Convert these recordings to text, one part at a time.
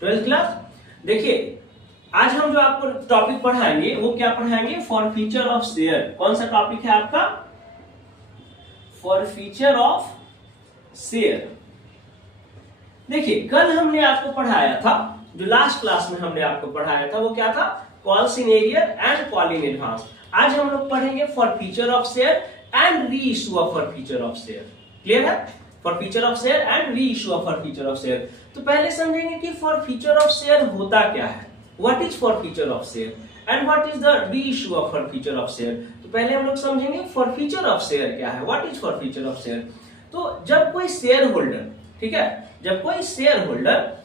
12th class. देखिए आज हम जो आपको टॉपिक पढ़ाएंगे वो क्या पढ़ाएंगे, फॉर फीचर ऑफ शेयर। कौन सा टॉपिक है आपका, फॉर फीचर ऑफ शेयर। देखिए कल हमने आपको पढ़ाया था, जो लास्ट क्लास में हमने आपको पढ़ाया था वो क्या था, calls in arrear and call in advance. आज हम लोग पढ़ेंगे forfeiture of share and reissue of forfeiture of share. Clear है, forfeiture of share and reissue of forfeiture of share. तो पहले समझेंगे कि forfeiture of share होता क्या है, what is forfeiture of share and what is the reissue of forfeiture of share. तो पहले हम लोग समझेंगे फॉर फीचर ऑफ शेयर क्या है, what is forfeiture of share. तो जब कोई शेयर होल्डर, ठीक है, जब कोई शेयर होल्डर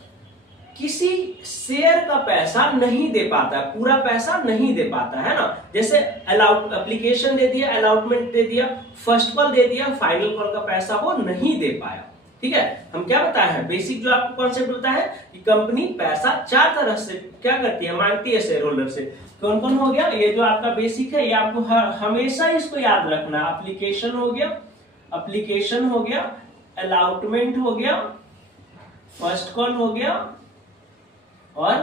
किसी शेयर का पैसा नहीं दे पाता, पूरा पैसा नहीं दे पाता है ना, जैसे अलाउट एप्लीकेशन दे दिया, अलॉटमेंट दे दिया, फर्स्ट कॉल दे दिया, फाइनल कॉल का पैसा वो नहीं दे पाया, ठीक है। हम क्या बताए हैं, बेसिक जो आपको कॉन्सेप्ट होता है कि कंपनी पैसा 4 तरह से क्या करती है, मांगती है शेयर होल्डर से। कौन कौन हो गया, ये जो आपका बेसिक है ये आपको हमेशा इसको याद रखना। एप्लीकेशन हो गया, एप्लीकेशन हो गया, अलॉटमेंट हो गया, फर्स्ट कॉल हो गया और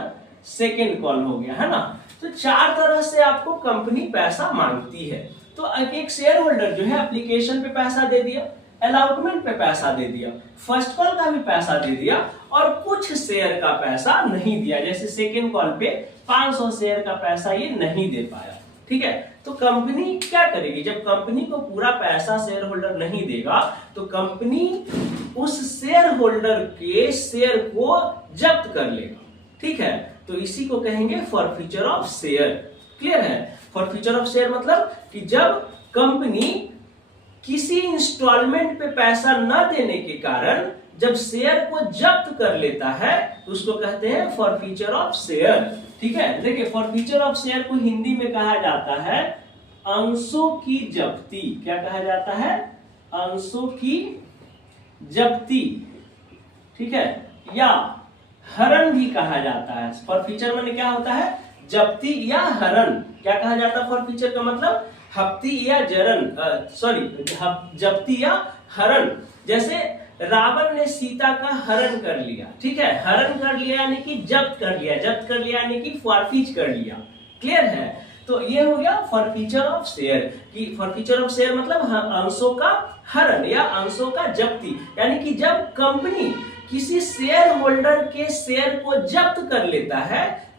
सेकेंड कॉल हो गया, है ना। तो 4 तरह से आपको कंपनी पैसा मांगती है। तो एक शेयर होल्डर जो है एप्लीकेशन पे पैसा दे दिया, अलॉटमेंट पे पैसा दे दिया, फर्स्ट कॉल का भी पैसा दे दिया और कुछ शेयर का पैसा नहीं दिया, जैसे सेकेंड कॉल पे 500 शेयर का पैसा ये नहीं दे पाया, ठीक है। तो कंपनी क्या करेगी, जब कंपनी को पूरा पैसा शेयर होल्डर नहीं देगा तो कंपनी उस शेयर होल्डर के शेयर को जब्त कर लेगा, ठीक है। तो इसी को कहेंगे for feature of share. Clear है, फॉर फीचर ऑफ शेयर मतलब कि जब कंपनी किसी इंस्टॉलमेंट पे पैसा न देने के कारण जब शेयर को जब्त कर लेता है तो उसको कहते हैं फॉर फीचर ऑफ शेयर, ठीक है। देखिए फॉर फीचर ऑफ शेयर को हिंदी में कहा जाता है अंशों की जब्ती। क्या कहा जाता है, अंशों की जब्ती, ठीक है, या हरण भी कहा जाता है। फॉर फीचर में क्या होता है, जब्ती या हरण। क्या कहा जाता है फॉर फीचर का मतलब, हफ्ती या जरन, जब्ती या हरण। जैसे रावण ने सीता का हरण कर लिया, ठीक है, हरण कर लिया यानी कि जब्त कर लिया, जब्त कर लिया यानी कि फॉरफीच कर लिया। क्लियर है, तो ये हो गया फॉर फीचर ऑफ शेयर कि फॉर फीचर ऑफ शेयर मतलब अंशों का हरण या अंशों का जब्ती, यानी कि जब कंपनी किसी शेयर होल्डर के शेयर को जब्त कर लेता है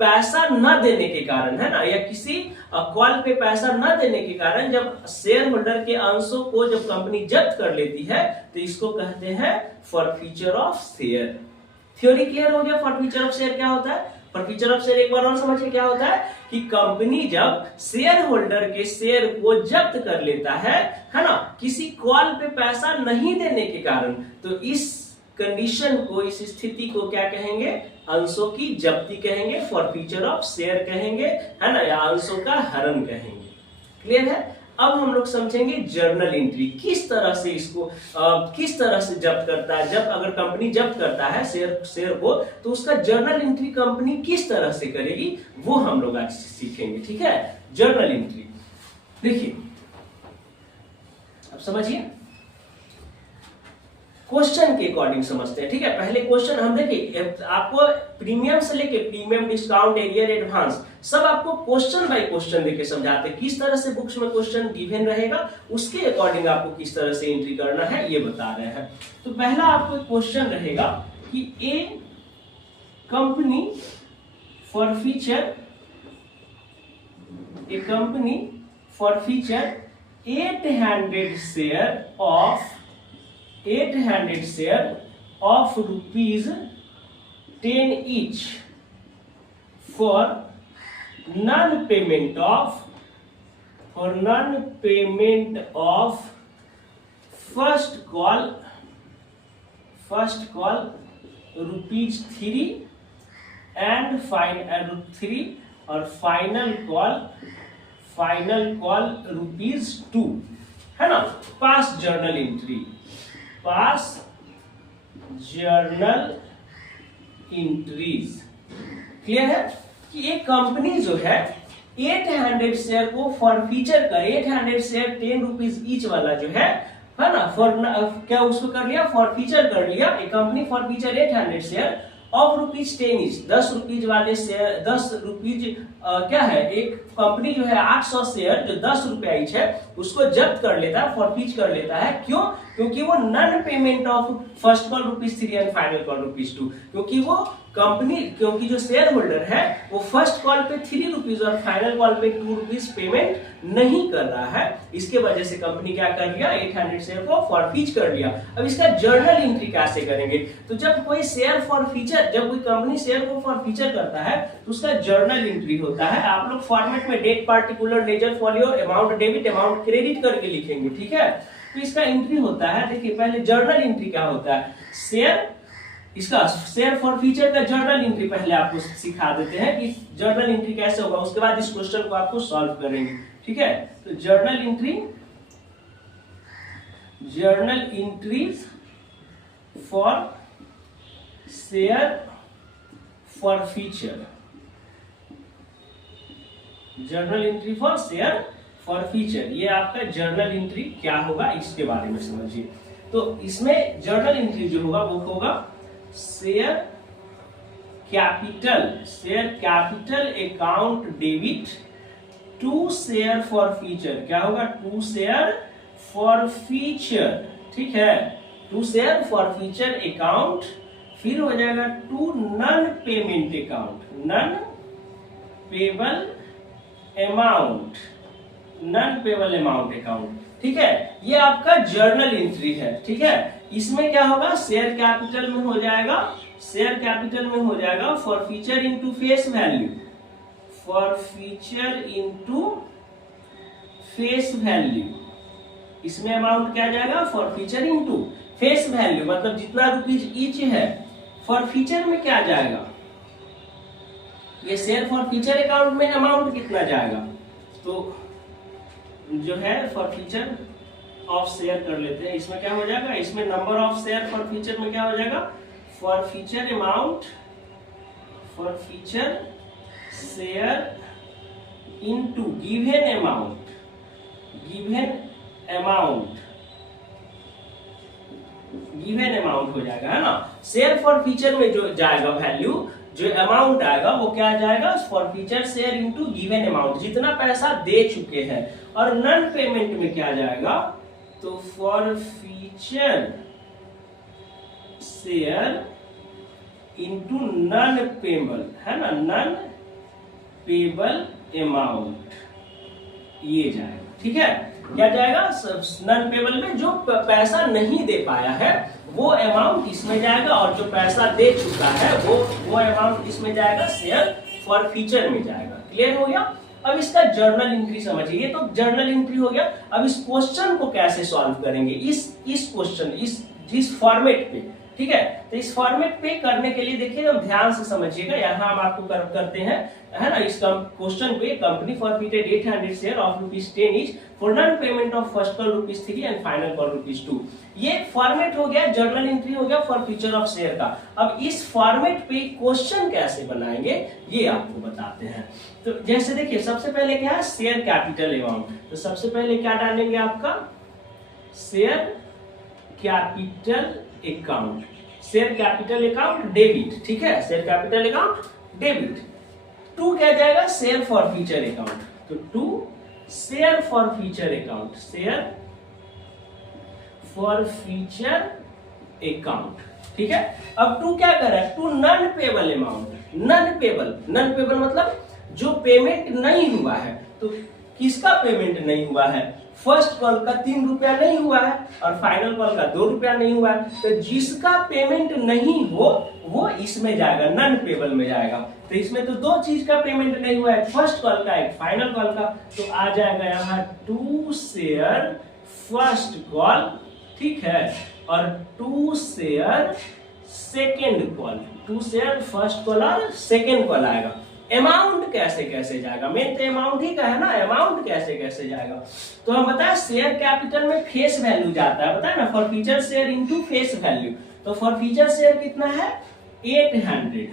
पैसा न देने के कारण, है ना, या किसी कॉल पे पैसा न देने के कारण जब शेयर होल्डर के अंशों को जब कंपनी जब्त कर लेती है तो इसको कहते हैं for feature of share. Theory clear हो गया, फॉर फीचर ऑफ शेयर क्या होता है। फॉर फीचर ऑफ शेयर एक बार और समझिए क्या होता है कि कंपनी जब शेयर होल्डर के शेयर को जब्त कर लेता है ना, किसी कॉल पे पैसा नहीं देने के कारण, तो इस कंडीशन को, इस स्थिति को क्या कहेंगे, अंशों की जब्ती कहेंगे, फॉर फीचर ऑफ शेयर कहेंगे, है ना, या अंशों का हरण कहेंगे। क्लियर है। अब हम लोग समझेंगे जर्नल एंट्री, किस तरह से इसको किस तरह से जब्त करता है। जब अगर कंपनी जब्त करता है शेयर को तो उसका जर्नल एंट्री कंपनी किस तरह से करेगी वो हम लोग आज सीखेंगे, ठीक है। जर्नल एंट्री देखिए, अब समझिए, क्वेश्चन के अकॉर्डिंग समझते हैं, ठीक है। पहले क्वेश्चन हम देखिए, आपको प्रीमियम से लेके प्रीमियम, डिस्काउंट, एरियर, एडवांस सब आपको क्वेश्चन बाय क्वेश्चन देके समझाते हैं। किस तरह से बुक्स में क्वेश्चन गिवन रहेगा उसके अकॉर्डिंग आपको किस तरह से एंट्री करना है ये बता रहे हैं। तो पहला आपको क्वेश्चन रहेगा कि a company forfeiture, a company forfeiture 800 share of rupees 10 each for non-payment of first call rupees 3 and ₹3 और final call rupees 2, है ना। पास जर्नल एंट्री, पास जर्नल एंट्रीज। क्लियर है कि एक कंपनी जो है 800 शेयर को फॉर फीचर कर, 800 शेयर 10 रुपीज ईच वाला जो है ना, फॉर क्या उसको कर लिया, फॉर फीचर कर लिया। एक company forfeiture 800 share of ₹10 each, 10 rupees वाले शेयर, 10 रुपीज क्या है, एक कंपनी जो है 800 शेयर जो 10 रुपया ईच है उसको जब्त कर लेता है, फॉरफीच कर लेता है। क्यों? क्योंकि वो non payment of first call ₹3 and final call ₹2, क्योंकि वो कंपनी, क्योंकि जो शेयर होल्डर है वो फर्स्ट कॉल पे ₹3 और फाइनल कॉल पे ₹2 पेमेंट नहीं कर रहा है। इसके वजह से कंपनी क्या कर लिया, 800 शेयर को फॉरफीच कर लिया। अब इसका जर्नल एंट्री कैसे करेंगे? तो जब कोई शेयर फॉरफीचर, जब कोई कंपनी शेयर को फॉरफीचर करता है तो उसका जर्नल एंट्री होता है। आप लोग फॉर्मेट में date, particular, ledger folio, amount debit, amount credit करके लिखेंगे, ठीक है। तो इसका एंट्री होता है, देखिए पहले जर्नल एंट्री क्या होता है, शेयर, इसका शेयर फॉरफीचर का जर्नल एंट्री पहले आपको सिखा देते हैं कि जर्नल एंट्री कैसे होगा, उसके बाद इस क्वेश्चन को आपको सॉल्व करेंगे, ठीक है। तो journal entries for share forfeiture, journal entry for share forfeiture, ये आपका जर्नल एंट्री क्या होगा इसके बारे में समझिए। तो इसमें जर्नल एंट्री जो होगा वो होगा share capital account debit to share forfeiture, क्या होगा, टू शेयर फॉरफीचर, ठीक है, टू शेयर फॉरफीचर अकाउंट, फिर हो जाएगा to non payment account, non payable amount account, ठीक है। ये आपका जर्नल एंट्री है, ठीक है। इसमें क्या होगा, शेयर कैपिटल में हो जाएगा, फॉरफीचर इनटू फेस वैल्यू, इसमें अमाउंट क्या जाएगा, फॉरफीचर इनटू फेस वैल्यू, मतलब जितना रुपीज ईच है, फॉरफीचर में क्या जाएगा, ये शेयर फॉरफीचर अकाउंट में अमाउंट कितना जाएगा, तो जो है फॉरफीचर ऑफ शेयर कर लेते हैं। इसमें क्या हो जाएगा, इसमें नंबर ऑफ शेयर फॉरफीचर में क्या हो जाएगा, forfeiture amount, forfeiture share into given amount हो जाएगा, है ना। शेयर फॉरफीचर में जो जाएगा वैल्यू, जो अमाउंट आएगा वो क्या जाएगा, forfeiture share into given amount, जितना पैसा दे चुके हैं। और नन पेमेंट में क्या जाएगा, तो forfeiture share into non payable, है ना, नन पेबल अमाउंट, ये जाएगा, ठीक है। क्या जाएगा, नन पेबल में जो पैसा नहीं दे पाया है वो अमाउंट इसमें जाएगा, और जो पैसा दे चुका है वो अमाउंट इसमें जाएगा, शेयर फॉरफीचर में जाएगा। क्लियर हो गया? अब इसका जर्नल एंट्री समझिए, तो जर्नल एंट्री हो गया। अब इस क्वेश्चन को कैसे सॉल्व करेंगे, इस क्वेश्चन, इस फॉर्मेट पे, ठीक है। तो इस फॉर्मेट पे करने के लिए देखिए हम ध्यान से समझिएगा, यहाँ हम आपको करते हैं, है ना। इस क्वेश्चन पे company forfeited 800 share of ₹10 each for non payment of first call ₹3 and final call ₹2। ये फॉर्मेट हो गया, जर्नल एंट्री हो गया फॉरफीचर ऑफ शेयर का। अब इस फॉर्मेट पे क्वेश्चन कैसे बनाएंगे ये आपको बताते हैं। तो जैसे देखिए सबसे पहले क्या है, शेयर कैपिटल अमाउंट। तो सबसे पहले क्या डालेंगे, आपका share capital account, share capital account debit, ठीक है, share capital account debit. To क्या जाएगा, शेयर फॉरफीचर अकाउंट, तो to share forfeiture account, share forfeiture account, ठीक है। अब टू क्या कर रहा है, to non payable amount, non payable मतलब जो पेमेंट नहीं हुआ है। तो किसका पेमेंट नहीं हुआ है, फर्स्ट कॉल का ₹3 नहीं हुआ है और फाइनल कॉल का ₹2 नहीं हुआ है। तो जिसका पेमेंट नहीं हो वो इसमें जाएगा, नन पेबल में जाएगा। तो इसमें तो दो चीज का पेमेंट नहीं हुआ है, फर्स्ट कॉल का, एक फाइनल कॉल का। तो आ जाएगा यहाँ टू शेयर फर्स्ट कॉल, ठीक है, और to share second call, to share first call और सेकेंड कॉल आएगा। अमाउंट कैसे कैसे जाएगा, मेन तो अमाउंट ही का है ना, अमाउंट कैसे कैसे जाएगा। तो हम बताए शेयर कैपिटल में फेस वैल्यू जाता है, बताए ना, forfeiture share into face value. तो फॉरफीचर शेयर कितना है, 800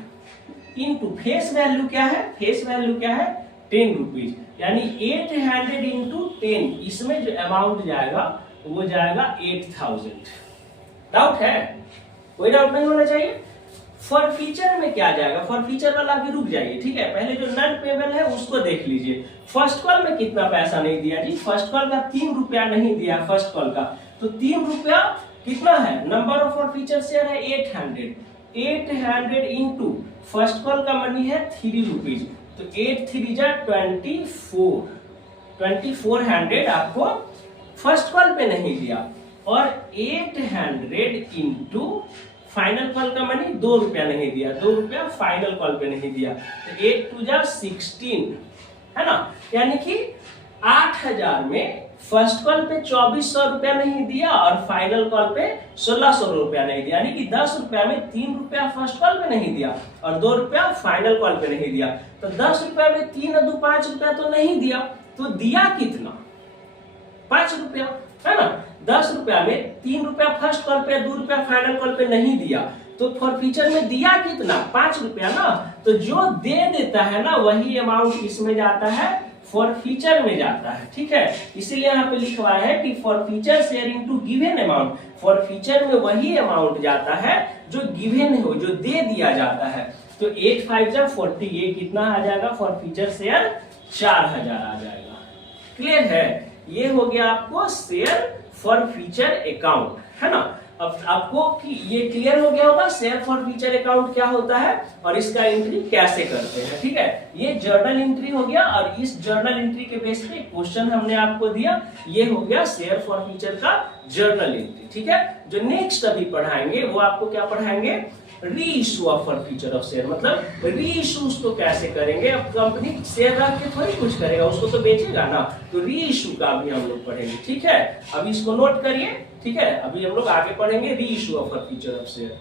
इनटू फेस वैल्यू क्या है, फेस वैल्यू क्या है, ₹10, यानी 800 इंटू 10, इसमें जो अमाउंट जाएगा वो जाएगा 8000। डाउट है, कोई डाउट नहीं होना चाहिए। फॉर फीचर में क्या जाएगा, फॉर फीचर वाला भी रुक जाइए, ठीक है, पहले जो नॉन पेबल है उसको देख लीजिए। फर्स्ट कॉल में कितना पैसा नहीं दिया जी, फर्स्ट कॉल का 3 रुपया नहीं दिया फर्स्ट कॉल का, तो 3 रुपया कितना है, number of for feature share है 800 इंटू फर्स्ट कॉल का मनी है 3 रुपीज, तो 8 3 जा 2400 आपको फर्स्ट कॉल पे नहीं दिया, और 800 इंटू फाइनल कॉल का मनी 2 रुपया नहीं दिया, 2 रुपया फाइनल कॉल पे नहीं दिया, तो 8 2 जा 16 है ना, यानी कि 8000 में फर्स्ट कॉल पे 2400 रुपया नहीं दिया और फाइनल कॉल पे 1600 रुपया नहीं दिया, यानी कि 10 रुपया में 3 रुपया फर्स्ट कॉल पे नहीं दिया और 2 रुपया फाइनल कॉल पे नहीं दिया, तो 10 रुपया में 3 और 2 5 रुपया तो नहीं दिया, तो दिया कितना, 5 रुपया है ना। 10 रुपया में 3 रुपया फर्स्ट कॉल पे 2 रुपया फाइनल कॉल पे नहीं दिया, तो फॉर फीचर में दिया कितना, 5 रुपया ना, तो जो दे देता है ना वही अमाउंट इसमें जाता है, फॉर फीचर में जाता है, ठीक है। इसीलिए यहाँ पे लिखवा है कि forfeiture sharing to given amount, forfeiture में वही अमाउंट जाता है जो गिवन हो, जो दे दिया जाता है, तो 8 5 जा 40, ये कितना आ जाएगा, फॉर फीचर शेयर 4000 आ जाएगा। क्लियर है, ये हो गया आपको शेयर फॉर फीचर अकाउंट, है ना। अब आपको कि ये क्लियर हो गया होगा शेयर फॉर फीचर अकाउंट क्या होता है और इसका एंट्री कैसे करते हैं, ठीक है। ये जर्नल एंट्री हो गया, और इस जर्नल एंट्री के बेस पे क्वेश्चन हमने आपको दिया, ये हो गया शेयर फॉर फीचर का जर्नल एंट्री, ठीक है। जो नेक्स्ट अभी पढ़ाएंगे वो आपको क्या पढ़ाएंगे, री issue of forfeiture of share, मतलब री इशू उसको कैसे करेंगे। अब कंपनी शेयर रख के थोड़ी कुछ करेगा, उसको तो बेचेगा ना, तो री इशू का भी हम लोग पढ़ेंगे, ठीक है। अभी इसको नोट करिए, ठीक है। अभी हम लोग आगे पढ़ेंगे री issue of forfeiture of share.